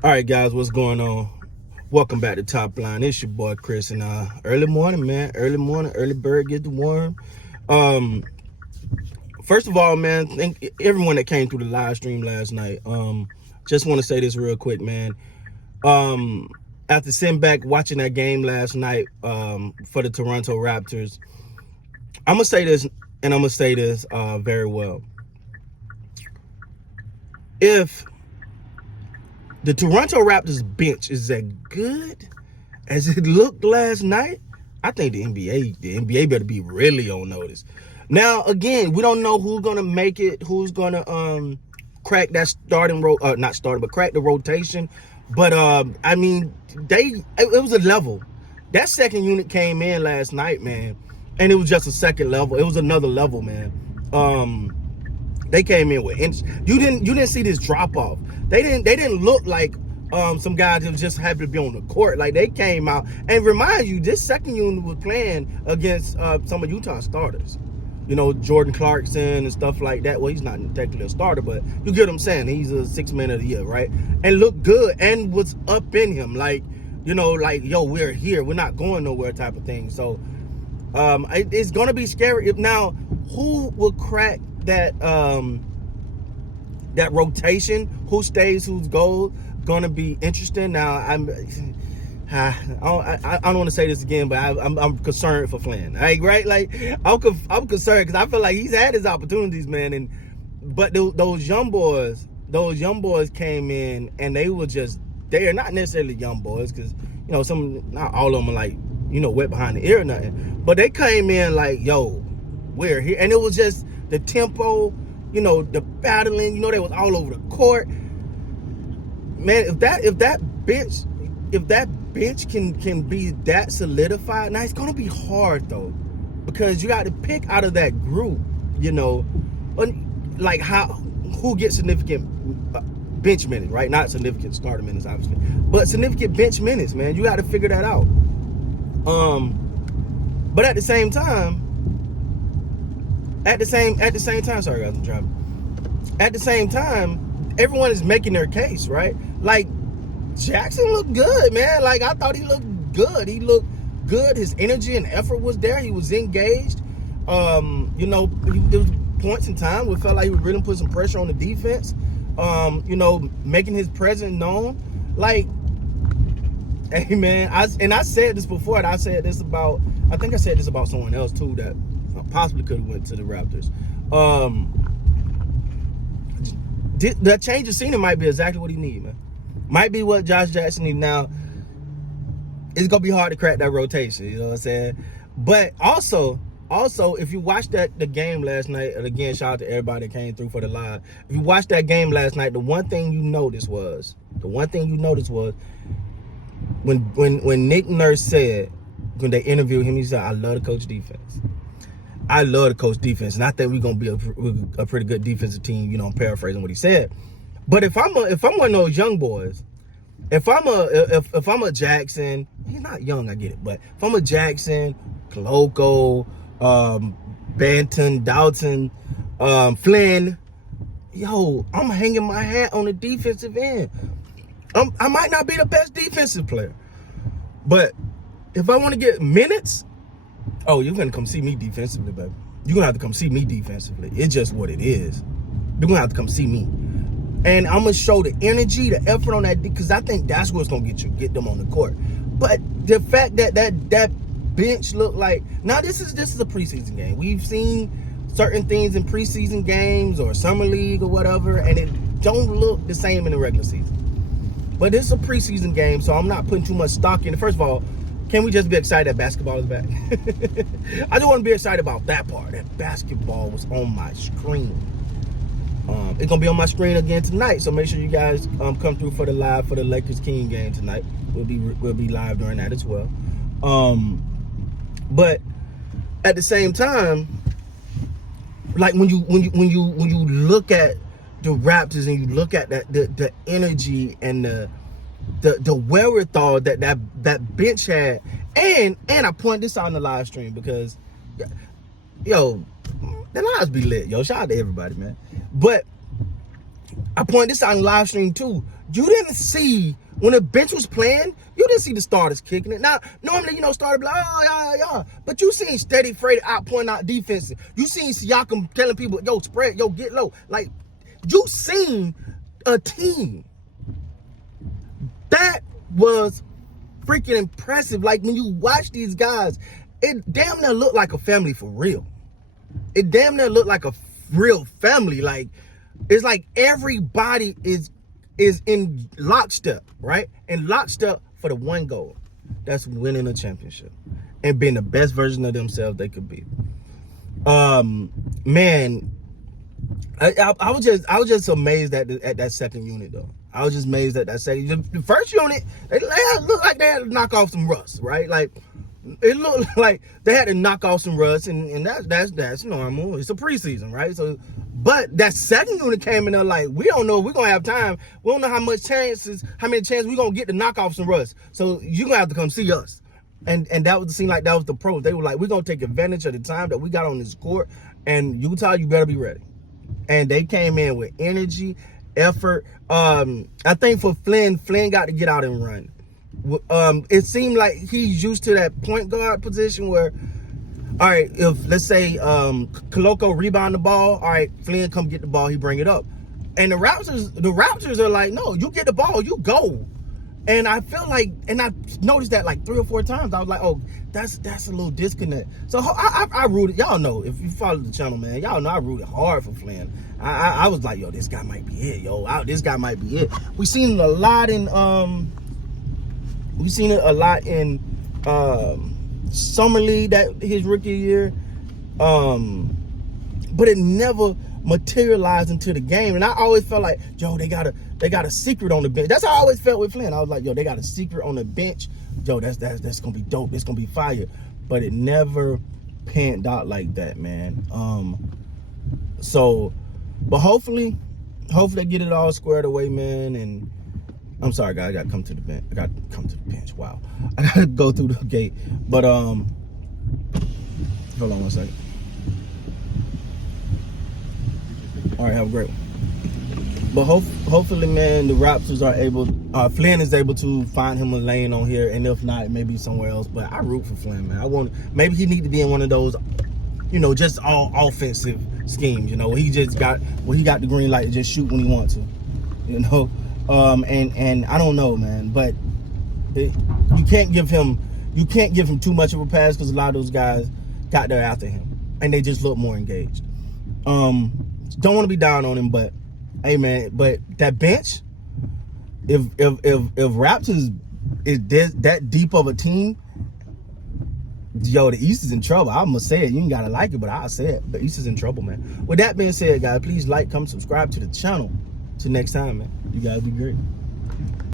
All right, guys, what's going on? Welcome back to Top Line. It's your boy Chris, and early morning, man. Early morning, early bird get the worm. Um, First of all, man, thank everyone that came through the live stream last night. Just want to say this real quick, man. Um, After sitting back watching that game last night, for the Toronto Raptors, I'm gonna say this, and I'm gonna say this very well. If the Toronto Raptors bench is as good as it looked last night, I think the NBA better be really on notice. Now, again, we don't know who's gonna make it, who's gonna crack that not starting, but crack the rotation. But I mean, it was a level. That second unit came in last night, man, and it was just a second level. It was another level, man. They came in with you didn't see this drop off. They didn't look like some guys that just happy to be on the court. Like, they came out, and remind you, this second unit was playing against some of Utah starters. You know, Jordan Clarkson and stuff like that. Well, he's not technically a starter, but you get what I'm saying. He's a 6 man of the year, right? And looked good and was up in him. Like, you know, like, yo, we're here. We're not going nowhere type of thing. So it's going to be scary. Now, who will crack that that rotation? Who stays, who's goes? Going to be interesting. Now, I don't want to say this again, but I'm concerned for Flynn. Right? Like, I'm concerned because I feel like he's had his opportunities, man. But those young boys came in and they are not necessarily young boys, because you know, not all of them are like, you know, wet behind the ear or nothing. But they came in like, yo, we're here, and it was just the tempo, you know, the battling. You know, they was all over the court. Man, if that bench can be that solidified, now it's gonna be hard though, because you got to pick out of that group, you know, like who gets significant bench minutes, right? Not significant starter minutes, obviously, but significant bench minutes, man. You got to figure that out. But at the same time, sorry guys, I'm driving. At the same time, everyone is making their case, right? Like, Jackson looked good, man. Like, I thought he looked good. He looked good. His energy and effort was there. He was engaged. You know, there was points in time where it felt like he was really putting some pressure on the defense. You know, making his presence known. Like, hey, man, I said this before, and I think I said this about someone else too that possibly could have went to the Raptors. That change of scenery might be exactly what he needs, man. Might be what Josh Jackson needs. Now, it's gonna be hard to crack that rotation, you know what I'm saying? But also, if you watched the game last night, and again, shout out to everybody that came through for the live. If you watched that game last night, the one thing you noticed was when Nick Nurse said, when they interviewed him, he said, "I love to coach defense. I love to coach defense, and I think we're gonna be a pretty good defensive team." You know, I'm paraphrasing what he said. But if I'm one of those young boys, if I'm a Jackson, he's not young, I get it, but if I'm a Jackson, Koloko, Banton, Dalton, Flynn, yo, I'm hanging my hat on the defensive end. I might not be the best defensive player, but if I want to get minutes, oh, you're gonna come see me defensively, baby. You're gonna have to come see me defensively. It's just what it is. You're gonna have to come see me. And I'm gonna show the energy, the effort on that, because I think that's what's gonna get them on the court. But the fact that bench looked like, now this is a preseason game. We've seen certain things in preseason games or summer league or whatever, and it don't look the same in the regular season. But it's a preseason game, so I'm not putting too much stock in it. First of all, can we just be excited that basketball is back? I just want to be excited about that part. That basketball was on my screen. It's gonna be on my screen again tonight, so make sure you guys come through for the Lakers King game tonight. We'll be live during that as well. But at the same time, like when you look at the Raptors and you look at the energy and the wherewithal that bench had, and I point this out in the live stream because, yo, the lives be lit, yo. Shout out to everybody, man. But I point this out in the live stream too. You didn't see when the bench was playing, you didn't see the starters kicking it. Now, normally, starters be like, oh, yeah. But you seen Steady Freddy pointing out defense. You seen Siakam telling people, yo, spread, yo, get low. Like, you seen a team. That was freaking impressive. Like, when you watch these guys, it damn near looked like a family for real. It damn near looked like a real family. Like, it's like everybody is in lockstep, right? And lockstep for the one goal. That's winning a championship and being the best version of themselves they could be. Man, I was just amazed at that second unit though. I was just amazed at that second. The first unit, they looked like they had to knock off some rust, right? Like it looked like they had to knock off some rust, and that's normal. It's a preseason, right? So, but that second unit came in there like, we don't know if we're gonna have time. We don't know how many chances we're gonna get to knock off some rust. So you're gonna have to come see us. And that was seemed like that was the pros. They were like, we're gonna take advantage of the time that we got on this court, and Utah, you better be ready. And they came in with energy, effort. I think for Flynn got to get out and run. It seemed like he's used to that point guard position where, all right, if let's say Koloko rebound the ball, all right, Flynn come get the ball, he bring it up. And the Raptors are like, no, you get the ball, you go. And I feel like, and I noticed that like 3 or 4 times. I was like, oh, that's a little disconnect. So I rooted, y'all know, if you follow the channel, man, y'all know I rooted hard for Flynn. I was like, yo, this guy might be it, this guy might be it. We seen it a lot in summer league, that his rookie year, but it never materialized into the game. And I always felt like, yo, they got a secret on the bench. That's how I always felt with Flynn. I was like, yo, they got a secret on the bench. Yo, that's gonna be dope. It's gonna be fire. But it never panned out like that, man. So, but hopefully they get it all squared away, man. And I'm sorry, guys, I gotta come to the bench. Wow, I gotta go through the gate. But hold on one second. All right, have a great one. But hopefully, man, the Raptors are able, Flynn is able to find him a lane on here, and if not, maybe somewhere else. But I root for Flynn, man. Maybe he need to be in one of those, just all offensive schemes. He got the green light to just shoot when he wants to, and I don't know, man. But you can't give him too much of a pass because a lot of those guys got there after him, and they just look more engaged. Don't want to be down on him, but hey, man, but that bench, if Raptors is that deep of a team, yo, the East is in trouble. I'm gonna say it. You ain't gotta like it, but I'll say it. The East is in trouble, man. With that being said, guys, please like, comment, subscribe to the channel. Till next time, man. You guys be great.